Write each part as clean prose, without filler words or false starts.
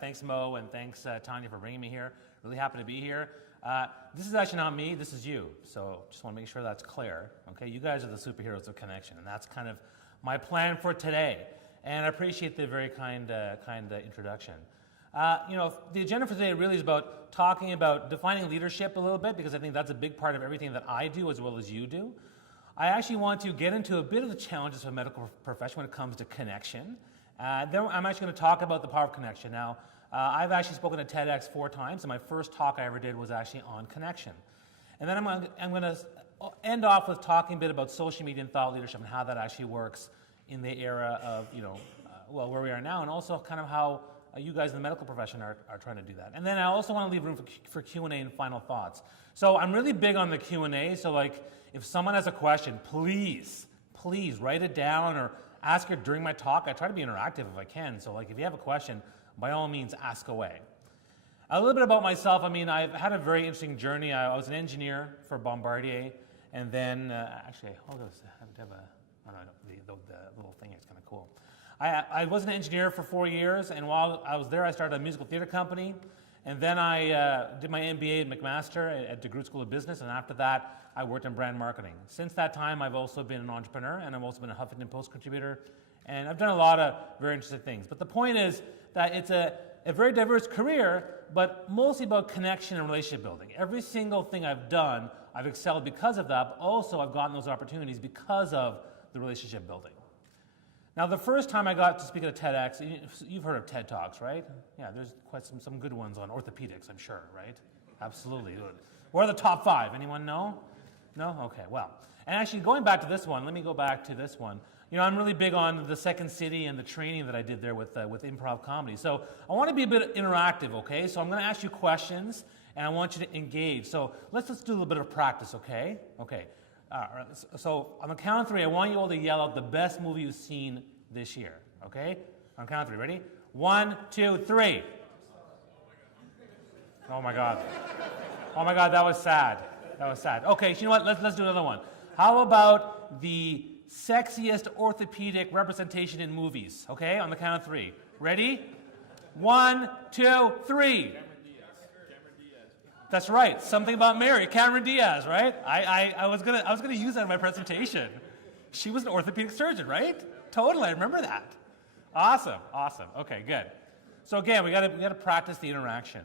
Thanks, Mo, and thanks, Tanya, for bringing me here. Really happy to be here. This is actually not me, this is you. So just want to make sure that's clear. Okay, you guys are the superheroes of connection, and that's kind of my plan for today. And I appreciate the very kind introduction. The agenda for today really is about talking about defining leadership a little bit, because I think that's a big part of everything that I do as well as you do. I actually want to get into a bit of the challenges of the medical profession when it comes to connection. Then I'm actually going to talk about the power of connection. Now, I've actually spoken at TEDx 4 times, and my first talk I ever did was actually on connection. And then I'm going to end off with talking a bit about social media and thought leadership and how that actually works in the era of, where we are now, and also kind of how you guys in the medical profession are trying to do that. And then I also want to leave room for Q&A and final thoughts. So I'm really big on the Q&A, so if someone has a question, please write it down or ask it during my talk. I try to be interactive if I can, so if you have a question, by all means, ask away. A little bit about myself. I've had a very interesting journey. I was an engineer for Bombardier, and then, the little thing here is kind of cool. I was an engineer for 4 years, and while I was there, I started a musical theater company, and then I did my MBA at McMaster at DeGroote School of Business, and after that, I worked in brand marketing. Since that time, I've also been an entrepreneur, and I've also been a Huffington Post contributor, and I've done a lot of very interesting things. But the point is that it's a very diverse career, but mostly about connection and relationship building. Every single thing I've done, I've excelled because of that, but also I've gotten those opportunities because of the relationship building. Now, the first time I got to speak at a TEDx, you've heard of TED Talks, right? Yeah, there's quite some good ones on orthopedics, I'm sure, right? Absolutely. What are the top 5? Anyone know? No? Okay, well. And actually, going back to this one, let me go back to this one. I'm really big on the Second City and the training that I did there with improv comedy. So I want to be a bit interactive, okay? So I'm going to ask you questions, and I want you to engage. So let's just do a little bit of practice, okay? Okay. So on the count of 3, I want you all to yell out the best movie you've seen this year, okay? On the count of 3, ready? 1, 2, 3. Oh my God. Oh my God, that was sad. That was sad. Okay, so you know what? Let's do another one. How about the sexiest orthopedic representation in movies? Okay, on the count of 3. Ready? 1, 2, 3. That's right. Something about Mary, Cameron Diaz, right? I was gonna use that in my presentation. She was an orthopedic surgeon, right? Totally, I remember that. Awesome. Okay, good. So again, we gotta practice the interaction.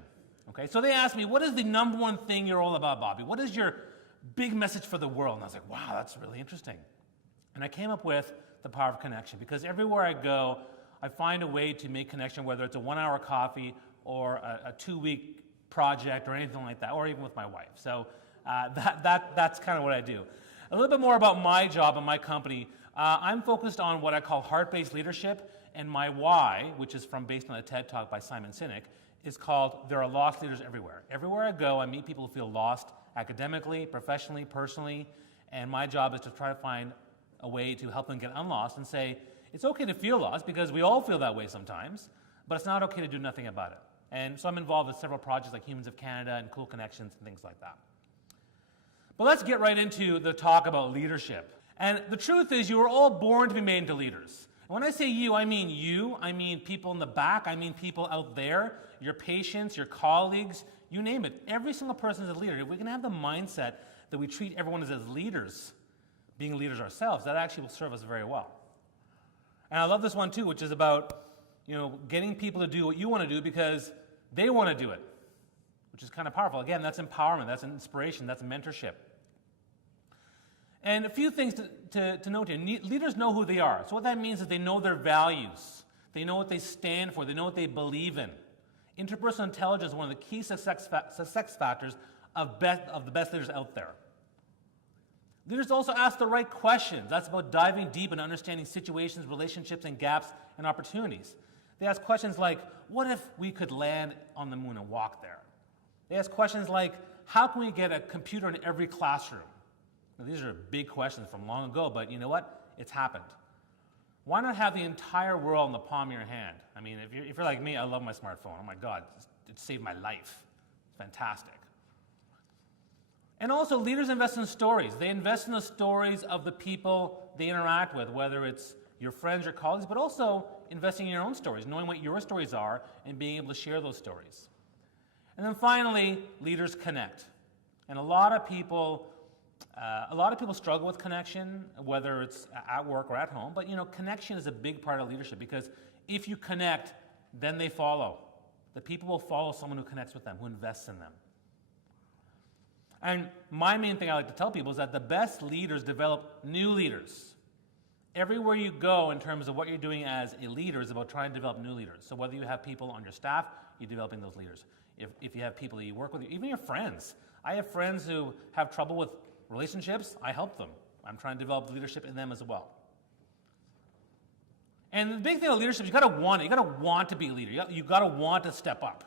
Okay, so they asked me, what is the number one thing you're all about, Bobby? What is your big message for the world? And I was like, wow, that's really interesting. And I came up with the power of connection, because everywhere I go, I find a way to make connection, whether it's a 1-hour coffee or a 2-week project or anything like that, or even with my wife. So that's kind of what I do. A little bit more about my job and my company. I'm focused on what I call heart-based leadership, and my why, which is based on a TED Talk by Simon Sinek, is called There Are Lost Leaders Everywhere. Everywhere I go, I meet people who feel lost academically, professionally, personally, and my job is to try to find a way to help them get unlost and say, it's okay to feel lost, because we all feel that way sometimes, but it's not okay to do nothing about it. And so I'm involved with several projects like Humans of Canada and Cool Connections and things like that. But let's get right into the talk about leadership. And the truth is, you were all born to be made into leaders. And when I say you, I mean people in the back, I mean people out there, your patients, your colleagues, you name it. Every single person is a leader. If we can have the mindset that we treat everyone as leaders, being leaders ourselves, that actually will serve us very well. And I love this one too, which is about getting people to do what you want to do because they want to do it, which is kind of powerful. Again, that's empowerment, that's inspiration, that's mentorship. And a few things to note here. Leaders know who they are. So what that means is they know their values. They know what they stand for. They know what they believe in. Interpersonal intelligence is one of the key success factors of the best leaders out there. Leaders also ask the right questions. That's about diving deep and understanding situations, relationships, and gaps and opportunities. They ask questions like, what if we could land on the moon and walk there? They ask questions like, how can we get a computer in every classroom? Now, these are big questions from long ago, but you know what? It's happened. Why not have the entire world in the palm of your hand? I mean, if you're like me, I love my smartphone. Oh my God, it saved my life. It's fantastic. And also, leaders invest in stories. They invest in the stories of the people they interact with, whether it's your friends, your colleagues, but also investing in your own stories, knowing what your stories are, and being able to share those stories. And then finally, leaders connect. And a lot of people struggle with connection, whether it's at work or at home. But connection is a big part of leadership, because if you connect, then they follow. The people will follow someone who connects with them, who invests in them. And my main thing I like to tell people is that the best leaders develop new leaders. Everywhere you go in terms of what you're doing as a leader is about trying to develop new leaders. So whether you have people on your staff, you're developing those leaders. If you have people that you work with, even your friends. I have friends who have trouble with relationships. I help them. I'm trying to develop leadership in them as well. And the big thing with leadership is you got to want it. You got to want to be a leader. You got to want to step up.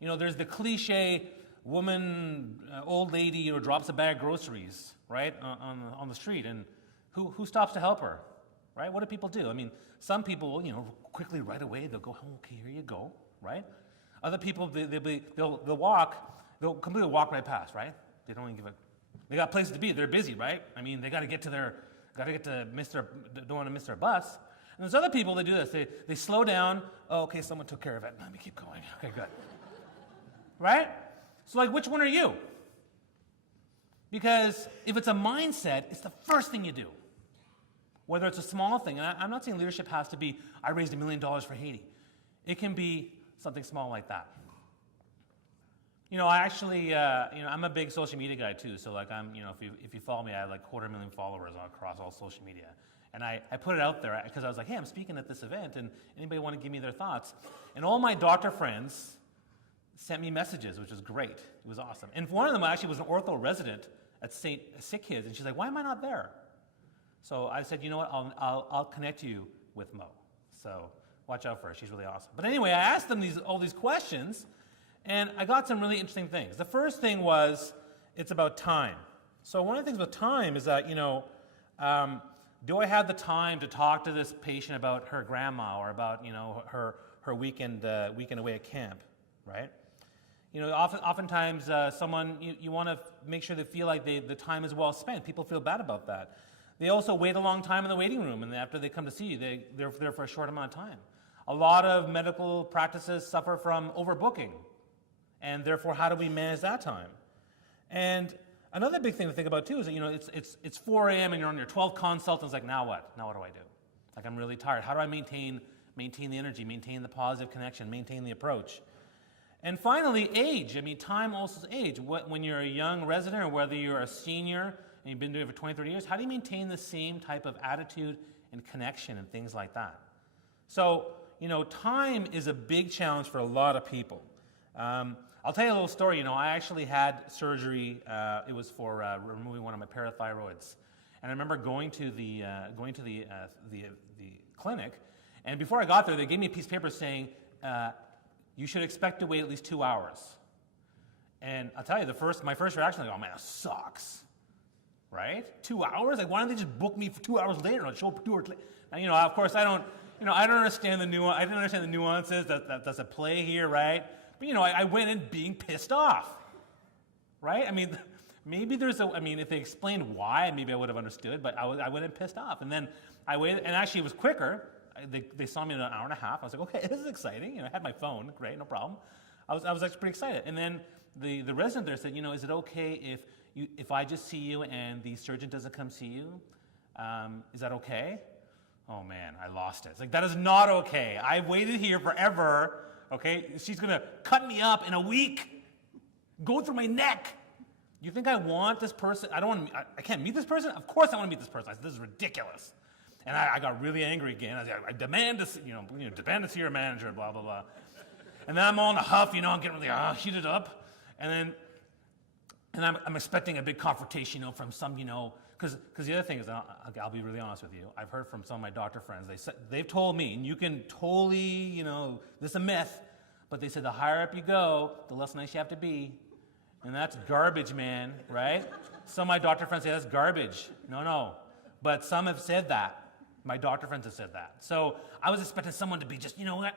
There's the cliche woman, old lady, drops a bag of groceries, right, on the street, and who stops to help her, right? What do people do? I mean, some people, quickly right away they'll go, oh, okay, here you go, right? Other people they'll completely walk right past, right? They don't even they got places to be. They're busy, right? I mean, they got to get to don't want to miss their bus. And there's other people that do this. They slow down. Oh, okay, someone took care of it. Let me keep going. Okay, good. Right? So, which one are you? Because if it's a mindset, it's the first thing you do. Whether it's a small thing, and I'm not saying leadership has to be, I raised $1 million for Haiti. It can be something small like that. I actually, I'm a big social media guy too. So I'm, if you follow me, I have 250,000 followers across all social media. And I put it out there because I was like, hey, I'm speaking at this event, and anybody want to give me their thoughts? And all my doctor friends sent me messages, which was great. It was awesome. And one of them actually was an ortho resident at St. Sick Kids, and she's like, why am I not there? So I said, you know what, I'll connect you with Mo. So watch out for her. She's really awesome. But anyway, I asked them all these questions, and I got some really interesting things. The first thing was, it's about time. So one of the things about time is that, do I have the time to talk to this patient about her grandma or about, her weekend away at camp, right? Oftentimes someone, you want to make sure they feel like the time is well spent. People feel bad about that. They also wait a long time in the waiting room, and after they come to see you, they're there for a short amount of time. A lot of medical practices suffer from overbooking, and therefore, how do we manage that time? And another big thing to think about too is that it's 4 a.m. and you're on your 12th consult, and it's like, now what? Now what do I do? I'm really tired. How do I maintain the energy, maintain the positive connection, maintain the approach? And finally, age. Time also is age. When you're a young resident or whether you're a senior and you've been doing it for 20, 30 years, how do you maintain the same type of attitude and connection and things like that? So, time is a big challenge for a lot of people. I'll tell you a little story. I actually had surgery. It was for removing one of my parathyroids, and I remember going to the clinic, and before I got there, they gave me a piece of paper saying, you should expect to wait at least 2 hours. And I'll tell you, my first reaction was, oh man, that sucks, right? 2 hours? Why don't they just book me for 2 hours later and I'll show up 2 hours later? And, of course, I don't understand the nuance. I didn't understand the nuances that's at play here, right? But I went in being pissed off, right? Maybe if they explained why, maybe I would have understood. But I went in pissed off, and then I waited, and actually it was quicker. They saw me in an hour and a half. I was like, okay, this is exciting. I had my phone, great, no problem. I was actually pretty excited. And then the resident there said, is it okay if I just see you and the surgeon doesn't come see you? Is that okay? Oh man, I lost it. It's like, that is not okay. I waited here forever. Okay, she's gonna cut me up in a week, go through my neck. You think I want this person? I can't meet this person? Of course I want to meet this person. I said, this is ridiculous. And I got really angry again. I said, I demand to see your manager, blah, blah, blah. And then I'm all in a huff, I'm getting really heated up. And I'm expecting a big confrontation, from some, because the other thing is, I'll be really honest with you. I've heard from some of my doctor friends. They've told me, and you can totally, this is a myth, but they said the higher up you go, the less nice you have to be. And that's garbage, man, right? Some of my doctor friends say that's garbage. No. But some have said that. My doctor friends have said that. So I was expecting someone to be just, sir,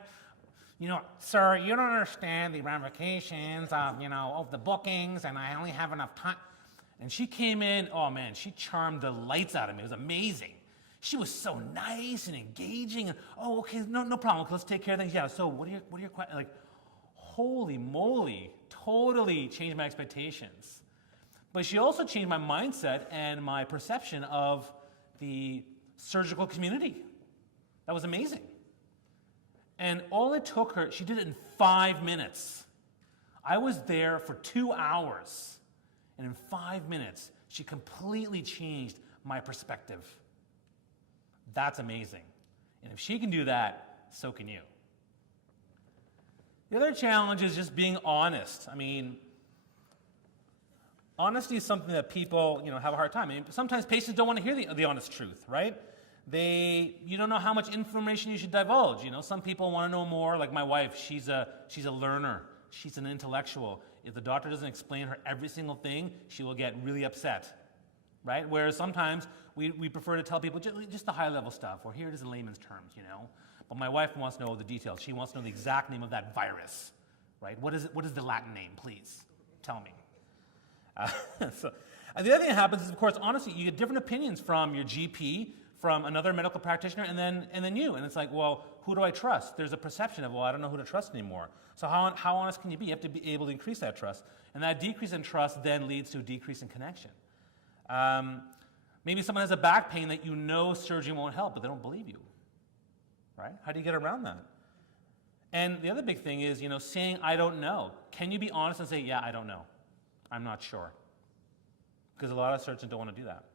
you don't understand the ramifications of the bookings, and I only have enough time. And she came in, oh man, she charmed the lights out of me. It was amazing. She was so nice and engaging, and oh, okay, no problem. Let's take care of things. Yeah. So what are your questions? Like, holy moly, totally changed my expectations. But she also changed my mindset and my perception of the surgical community. That was amazing. And all it took her, she did it in 5 minutes. I was there for 2 hours, and in 5 minutes, she completely changed my perspective. That's amazing. And if she can do that, so can you. The other challenge is just being honest. I mean, honesty is something that people, have a hard time. I mean, sometimes patients don't want to hear the honest truth, right? You don't know how much information you should divulge. Some people want to know more. Like my wife, she's a learner. She's an intellectual. If the doctor doesn't explain her every single thing, she will get really upset, right? Whereas sometimes we prefer to tell people just the high-level stuff, or here it is in layman's terms, But my wife wants to know the details. She wants to know the exact name of that virus, right? What is the Latin name, please? Tell me. And the other thing that happens is, of course, honestly, you get different opinions from your GP, from another medical practitioner, and then you. And it's like, well, who do I trust? There's a perception of, well, I don't know who to trust anymore. So how honest can you be? You have to be able to increase that trust. And that decrease in trust then leads to a decrease in connection. Maybe someone has a back pain that surgery won't help, but they don't believe you. Right? How do you get around that? And the other big thing is, saying, I don't know. Can you be honest and say, yeah, I don't know. I'm not sure. Because a lot of surgeons don't want to do that.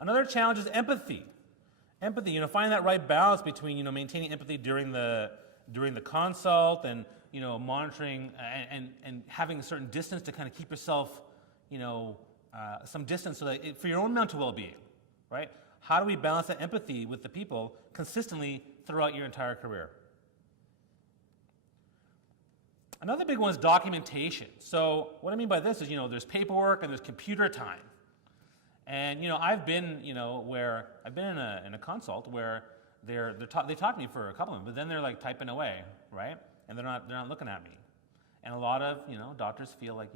Another challenge is empathy. Empathy, finding that right balance between, maintaining empathy during the consult and, monitoring and having a certain distance to kind of keep yourself, some distance so that for your own mental well-being, right? How do we balance that empathy with the people consistently throughout your entire career? Another big one is documentation. So what I mean by this is, there's paperwork and there's computer time. And I've been, where I've been in a consult where they talk to me for a couple of minutes, but then they're like typing away, right? And they're not looking at me. And a lot of doctors feel like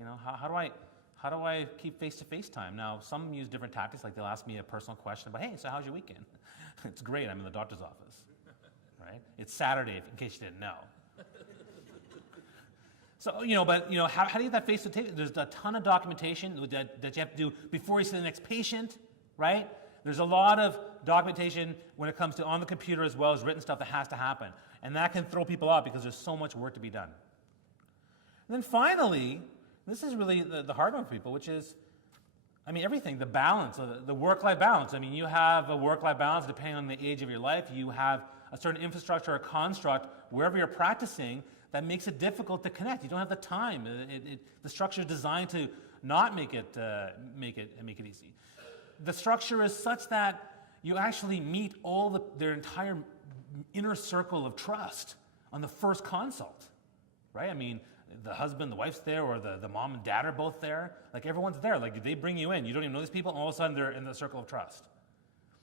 how do I keep face-to-face time? Now some use different tactics, like they'll ask me a personal question about, hey, so how's your weekend? It's great. I'm in the doctor's office, right? It's Saturday, in case you didn't know. So, how do you get that face-to-face? There's a ton of documentation that you have to do before you see the next patient, right? There's a lot of documentation when it comes to on the computer as well as written stuff that has to happen. And that can throw people off because there's so much work to be done. And then finally, this is really the hard one for people, which is, everything, the balance, the work-life balance. You have a work-life balance depending on the age of your life. You have a certain infrastructure or construct wherever you're practicing that makes it difficult to connect. You don't have the time. The structure is designed to not make it easy. The structure is such that you actually meet their entire inner circle of trust on the first consult, right? The husband, the wife's there, or the mom and dad are both there. Like everyone's there. Like they bring you in. You don't even know these people, and all of a sudden they're in the circle of trust.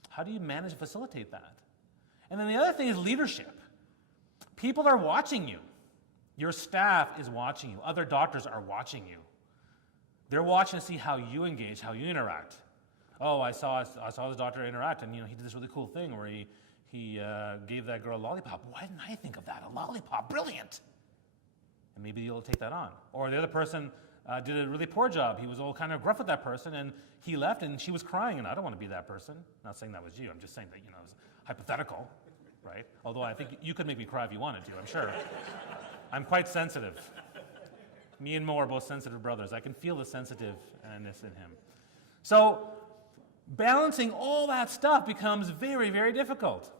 How do you manage and facilitate that? And then the other thing is leadership. People are watching you. Your staff is watching you. Other doctors are watching you. They're watching to see how you engage, how you interact. Oh, I saw this doctor interact, and he did this really cool thing where he gave that girl a lollipop. Why didn't I think of that? A lollipop, brilliant. And maybe you'll take that on. Or the other person did a really poor job. He was all kind of gruff with that person, and he left, and she was crying, and I don't want to be that person. Not saying that was you. I'm just saying that it was hypothetical, right? Although I think you could make me cry if you wanted to, I'm sure. I'm quite sensitive. Me and Mo are both sensitive brothers. I can feel the sensitiveness in him. So balancing all that stuff becomes very, very difficult.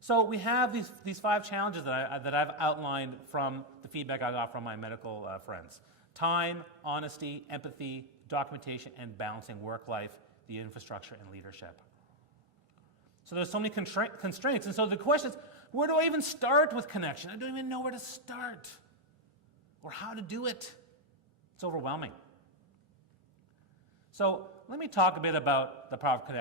So we have these 5 challenges that I've outlined from the feedback I got from my medical friends. Time, honesty, empathy, documentation, and balancing work life, the infrastructure, and leadership. So there's so many constraints. And so the question is, where do I even start with connection? I don't even know where to start or how to do it. It's overwhelming. So let me talk a bit about the power of connection.